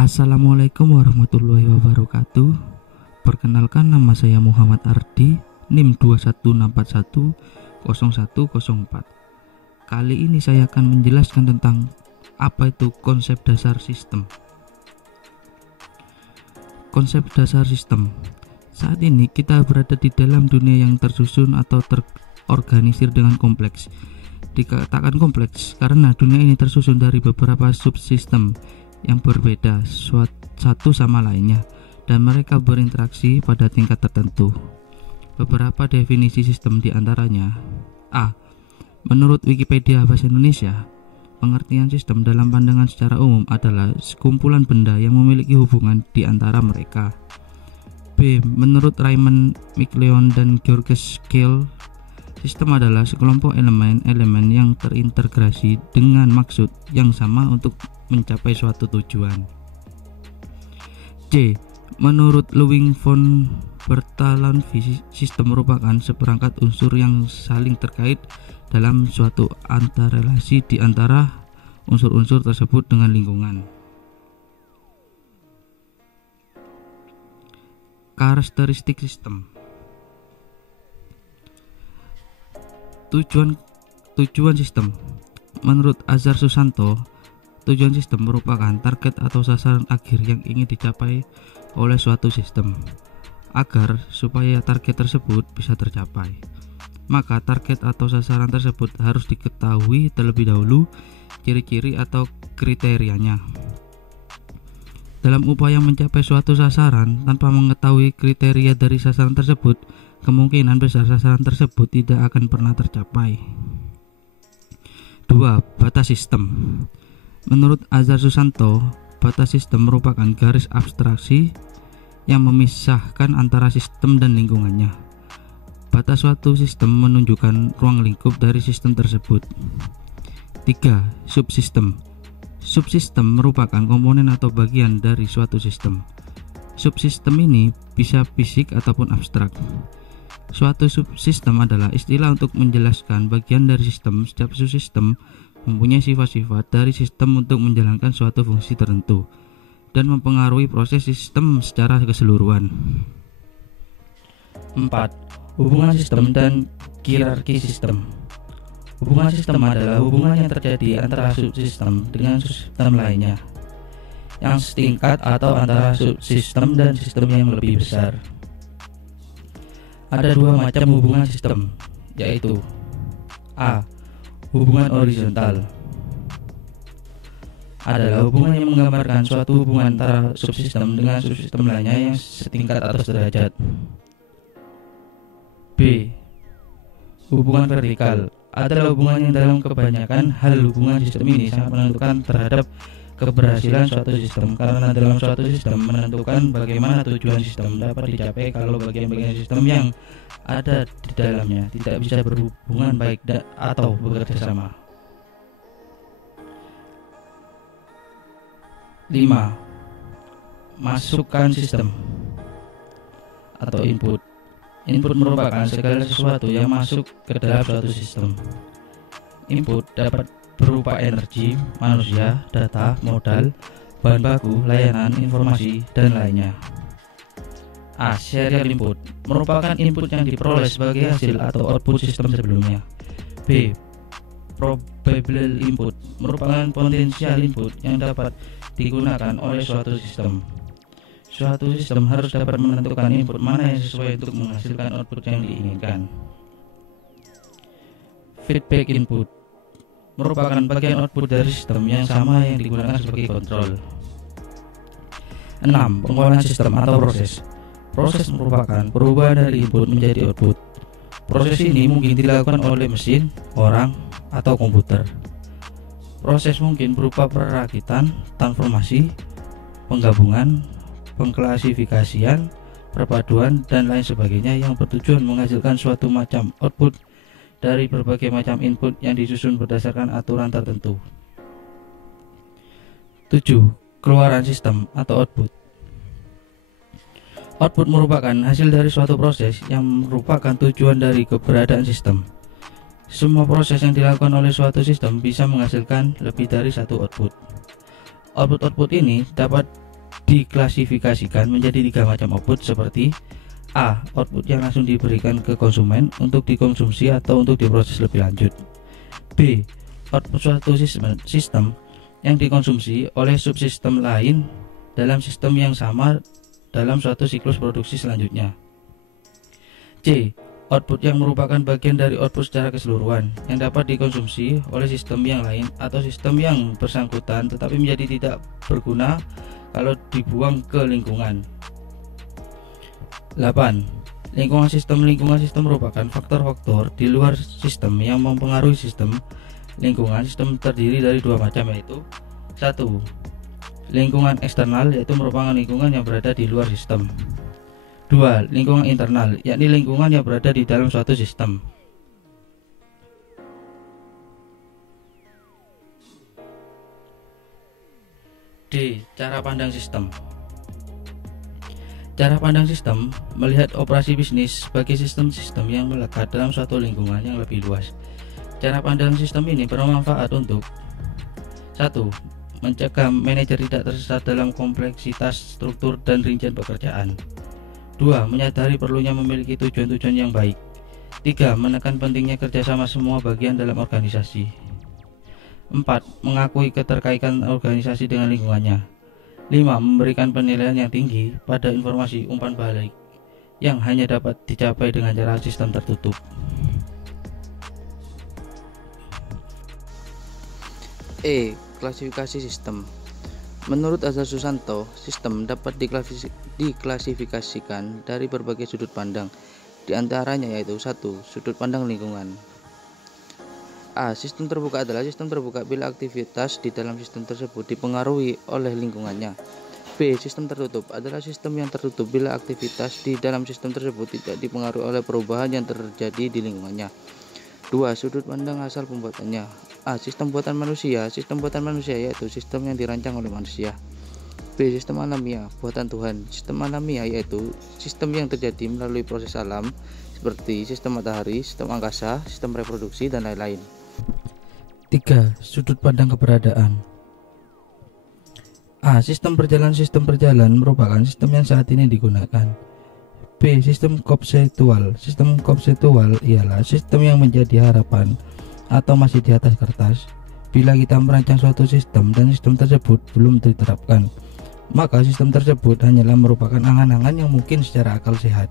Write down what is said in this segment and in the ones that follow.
Assalamualaikum warahmatullahi wabarakatuh. Perkenalkan, nama saya Muhammad Ardi, NIM 216410104. Kali ini saya akan menjelaskan tentang apa itu konsep dasar sistem. Konsep dasar sistem. Saat ini kita berada di dalam dunia yang tersusun atau terorganisir dengan kompleks. Dikatakan kompleks karena dunia ini tersusun dari beberapa subsistem yang berbeda satu sama lainnya, dan mereka berinteraksi pada tingkat tertentu. Beberapa definisi sistem diantaranya: A. Menurut Wikipedia Bahasa Indonesia, pengertian sistem dalam pandangan secara umum adalah sekumpulan benda yang memiliki hubungan di antara mereka. B. Menurut Raymond McLeod dan Georges Schell, sistem adalah sekelompok elemen-elemen yang terintegrasi dengan maksud yang sama untuk mencapai suatu tujuan. C. Menurut Ludwig von Bertalanffy, sistem merupakan seperangkat unsur yang saling terkait dalam suatu antarelasi di antara unsur-unsur tersebut dengan lingkungan. Karakteristik sistem. Tujuan sistem. Menurut Azhar Susanto, tujuan sistem merupakan target atau sasaran akhir yang ingin dicapai oleh suatu sistem. Agar supaya target tersebut bisa tercapai, maka target atau sasaran tersebut harus diketahui terlebih dahulu ciri-ciri atau kriterianya. Dalam upaya mencapai suatu sasaran tanpa mengetahui kriteria dari sasaran tersebut, kemungkinan besar sasaran tersebut tidak akan pernah tercapai. 2. Batas sistem. Menurut Azhar Susanto, batas sistem merupakan garis abstraksi yang memisahkan antara sistem dan lingkungannya. Batas suatu sistem menunjukkan ruang lingkup dari sistem tersebut. 3. Subsistem. Subsistem merupakan komponen atau bagian dari suatu sistem. Subsistem ini bisa fisik ataupun abstrak. Suatu subsistem adalah istilah untuk menjelaskan bagian dari sistem. Setiap subsistem mempunyai sifat-sifat dari sistem untuk menjalankan suatu fungsi tertentu dan mempengaruhi proses sistem secara keseluruhan. 4. Hubungan sistem dan hierarki sistem. Hubungan sistem adalah hubungan yang terjadi antara subsistem dengan subsistem lainnya yang setingkat atau antara subsistem dan sistem yang lebih besar. Ada dua macam hubungan sistem, yaitu A. Hubungan horizontal adalah hubungan yang menggambarkan suatu hubungan antara subsistem dengan subsistem lainnya yang setingkat atau sederajat. B. Hubungan vertikal adalah hubungan yang dalam kebanyakan hal hubungan sistem ini sangat menentukan terhadap keberhasilan suatu sistem, karena dalam suatu sistem menentukan bagaimana tujuan sistem dapat dicapai kalau bagian-bagian sistem yang ada di dalamnya tidak bisa berhubungan baik atau bekerja sama. 5. Masukan sistem atau input. Input merupakan segala sesuatu yang masuk ke dalam suatu sistem. Input dapat berupa energi, manusia, data, modal, bahan baku, layanan, informasi, dan lainnya. A. Serial input merupakan input yang diperoleh sebagai hasil atau output sistem sebelumnya. B. Probable input merupakan potensial input yang dapat digunakan oleh suatu sistem. Suatu sistem harus dapat menentukan input mana yang sesuai untuk menghasilkan output yang diinginkan. Feedback input merupakan bagian output dari sistem yang sama yang digunakan sebagai kontrol. 6. Pengolahan sistem atau proses. Proses merupakan perubahan dari input menjadi output. Proses ini mungkin dilakukan oleh mesin, orang, atau komputer. Proses mungkin berupa perakitan, transformasi, penggabungan, pengklasifikasian, perpaduan, dan lain sebagainya yang bertujuan menghasilkan suatu macam output dari berbagai macam input yang disusun berdasarkan aturan tertentu. 7. Keluaran sistem atau output. Output merupakan hasil dari suatu proses yang merupakan tujuan dari keberadaan sistem. Semua proses yang dilakukan oleh suatu sistem bisa menghasilkan lebih dari satu output. Output-output ini dapat diklasifikasikan menjadi 3 macam output seperti A. Output yang langsung diberikan ke konsumen untuk dikonsumsi atau untuk diproses lebih lanjut. B. Output suatu sistem yang dikonsumsi oleh subsistem lain dalam sistem yang sama dalam suatu siklus produksi selanjutnya. C. Output yang merupakan bagian dari output secara keseluruhan yang dapat dikonsumsi oleh sistem yang lain atau sistem yang bersangkutan tetapi menjadi tidak berguna kalau dibuang ke lingkungan. 8. Lingkungan sistem merupakan faktor-faktor di luar sistem yang mempengaruhi sistem. Lingkungan sistem terdiri dari 2 macam, yaitu 1. Lingkungan eksternal, yaitu merupakan lingkungan yang berada di luar sistem. 2. Lingkungan internal, yakni lingkungan yang berada di dalam suatu sistem. D. Cara pandang sistem. Cara pandang sistem melihat operasi bisnis sebagai sistem-sistem yang melekat dalam suatu lingkungan yang lebih luas. Cara pandang sistem ini bermanfaat untuk 1. Mencegah manajer tidak tersesat dalam kompleksitas struktur dan rincian pekerjaan. 2. Menyadari perlunya memiliki tujuan-tujuan yang baik. 3. Menekan pentingnya kerjasama semua bagian dalam organisasi. 4. Mengakui keterkaitan organisasi dengan lingkungannya. 5. Memberikan penilaian yang tinggi pada informasi umpan balik yang hanya dapat dicapai dengan cara sistem tertutup. E. Klasifikasi sistem. Menurut Azhar Susanto, sistem dapat diklasifikasikan dari berbagai sudut pandang, di antaranya yaitu 1. Sudut pandang lingkungan. A. Sistem terbuka adalah sistem terbuka bila aktivitas di dalam sistem tersebut dipengaruhi oleh lingkungannya. B. Sistem tertutup adalah sistem yang tertutup bila aktivitas di dalam sistem tersebut tidak dipengaruhi oleh perubahan yang terjadi di lingkungannya. 2. Sudut pandang asal pembuatannya. A. Sistem buatan manusia. Sistem buatan manusia yaitu sistem yang dirancang oleh manusia. B. Sistem alamiah, buatan Tuhan. Sistem alamiah yaitu sistem yang terjadi melalui proses alam seperti sistem matahari, sistem angkasa, sistem reproduksi, dan lain-lain. 3. Sudut pandang keberadaan. A. Sistem perjalanan merupakan sistem yang saat ini digunakan. B. Sistem konseptual. Sistem konseptual ialah sistem yang menjadi harapan atau masih di atas kertas bila kita merancang suatu sistem dan sistem tersebut belum diterapkan, maka sistem tersebut hanyalah merupakan angan-angan yang mungkin secara akal sehat.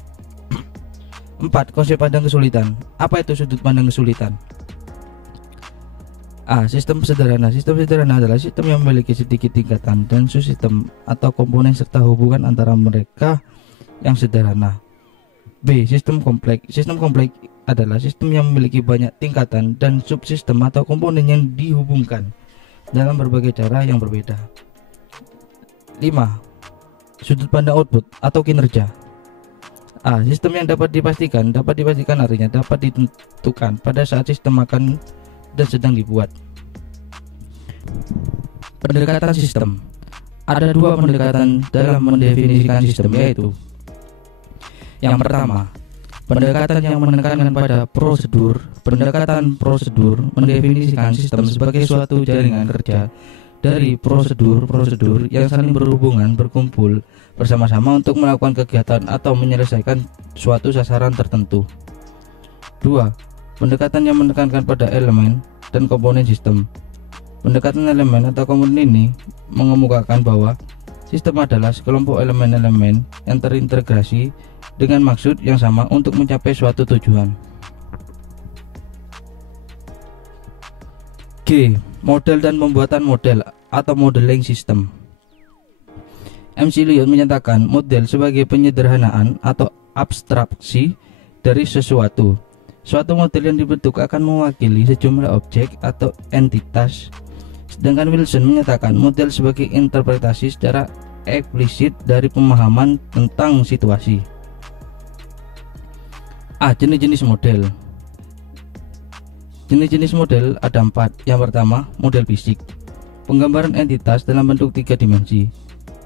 4. Konsep pandang kesulitan. Apa itu sudut pandang kesulitan? A. Sistem sederhana. Sistem sederhana adalah sistem yang memiliki sedikit tingkatan dan subsistem atau komponen serta hubungan antara mereka yang sederhana. B. Sistem kompleks. Sistem kompleks adalah sistem yang memiliki banyak tingkatan dan subsistem atau komponen yang dihubungkan dalam berbagai cara yang berbeda. 5. Sudut pandang output atau kinerja. A. Sistem yang dapat dipastikan artinya dapat ditentukan pada saat sistem akan dan sedang dibuat. Pendekatan sistem. Ada 2 pendekatan dalam mendefinisikan sistem, yaitu yang pertama, pendekatan yang menekankan pada prosedur. Pendekatan prosedur mendefinisikan sistem sebagai suatu jaringan kerja dari prosedur-prosedur yang saling berhubungan berkumpul bersama-sama untuk melakukan kegiatan atau menyelesaikan suatu sasaran tertentu. 2. Pendekatan yang menekankan pada elemen dan komponen sistem. Pendekatan elemen atau komponen ini mengemukakan bahwa sistem adalah sekelompok elemen-elemen yang terintegrasi dengan maksud yang sama untuk mencapai suatu tujuan. G. Model dan pembuatan model atau modeling system. MC Lyot menyatakan model sebagai penyederhanaan atau abstraksi dari sesuatu. Suatu model yang dibentuk akan mewakili sejumlah objek atau entitas, sedangkan Wilson menyatakan model sebagai interpretasi secara eksplisit dari pemahaman tentang situasi. A. Jenis-jenis model. Jenis-jenis model ada 4. Yang pertama, model fisik, penggambaran entitas dalam bentuk 3 dimensi.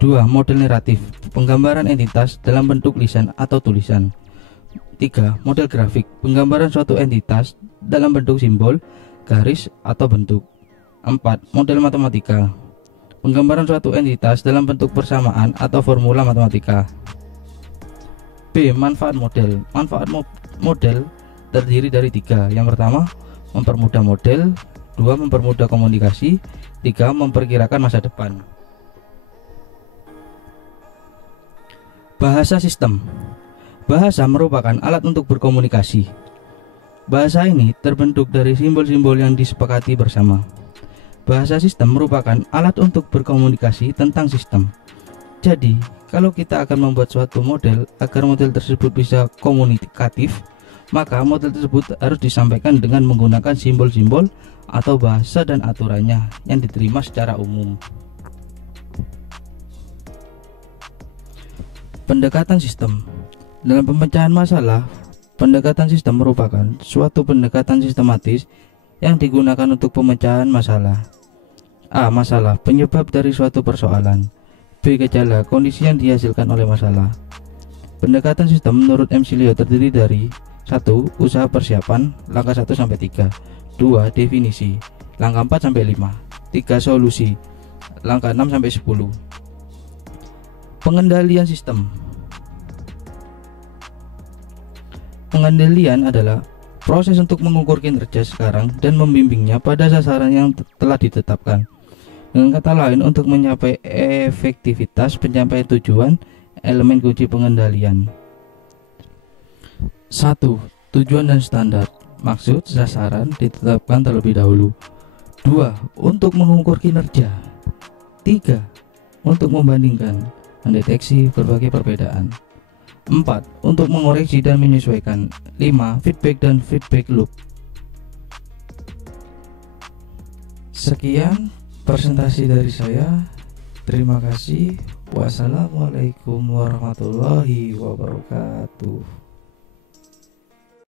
2. Model naratif, penggambaran entitas dalam bentuk lisan atau tulisan. 3. Model grafik, penggambaran suatu entitas dalam bentuk simbol, garis, atau bentuk. 4. Model matematika, Penggambaran suatu entitas dalam bentuk persamaan atau formula matematika. B. Manfaat model. Manfaat model terdiri dari 3. Yang pertama, mempermudah model. 2. Mempermudah komunikasi. 3. Memperkirakan masa depan. Bahasa sistem. Bahasa merupakan alat untuk berkomunikasi. Bahasa ini terbentuk dari simbol-simbol yang disepakati bersama. Bahasa sistem merupakan alat untuk berkomunikasi tentang sistem. Jadi, kalau kita akan membuat suatu model agar model tersebut bisa komunikatif, maka model tersebut harus disampaikan dengan menggunakan simbol-simbol atau bahasa dan aturannya yang diterima secara umum. Pendekatan sistem. Dalam pemecahan masalah, pendekatan sistem merupakan suatu pendekatan sistematis yang digunakan untuk pemecahan masalah. A. Masalah, penyebab dari suatu persoalan. B. Gejala, kondisi yang dihasilkan oleh masalah. Pendekatan sistem menurut McLeod terdiri dari 1. Usaha persiapan, langkah 1-3. 2. Definisi, langkah 4-5. 3. Solusi, langkah 6-10. Pengendalian sistem. Pengendalian adalah proses untuk mengukur kinerja sekarang dan membimbingnya pada sasaran yang telah ditetapkan. Dengan kata lain, untuk mencapai efektivitas pencapaian tujuan, elemen kunci pengendalian. 1. Tujuan dan standar. Maksud sasaran ditetapkan terlebih dahulu. 2. Untuk mengukur kinerja. 3. Untuk membandingkan, mendeteksi berbagai perbedaan. 4. Untuk mengoreksi dan menyesuaikan. 5. Feedback dan feedback loop. Sekian presentasi dari saya. Terima kasih. Wassalamualaikum warahmatullahi wabarakatuh.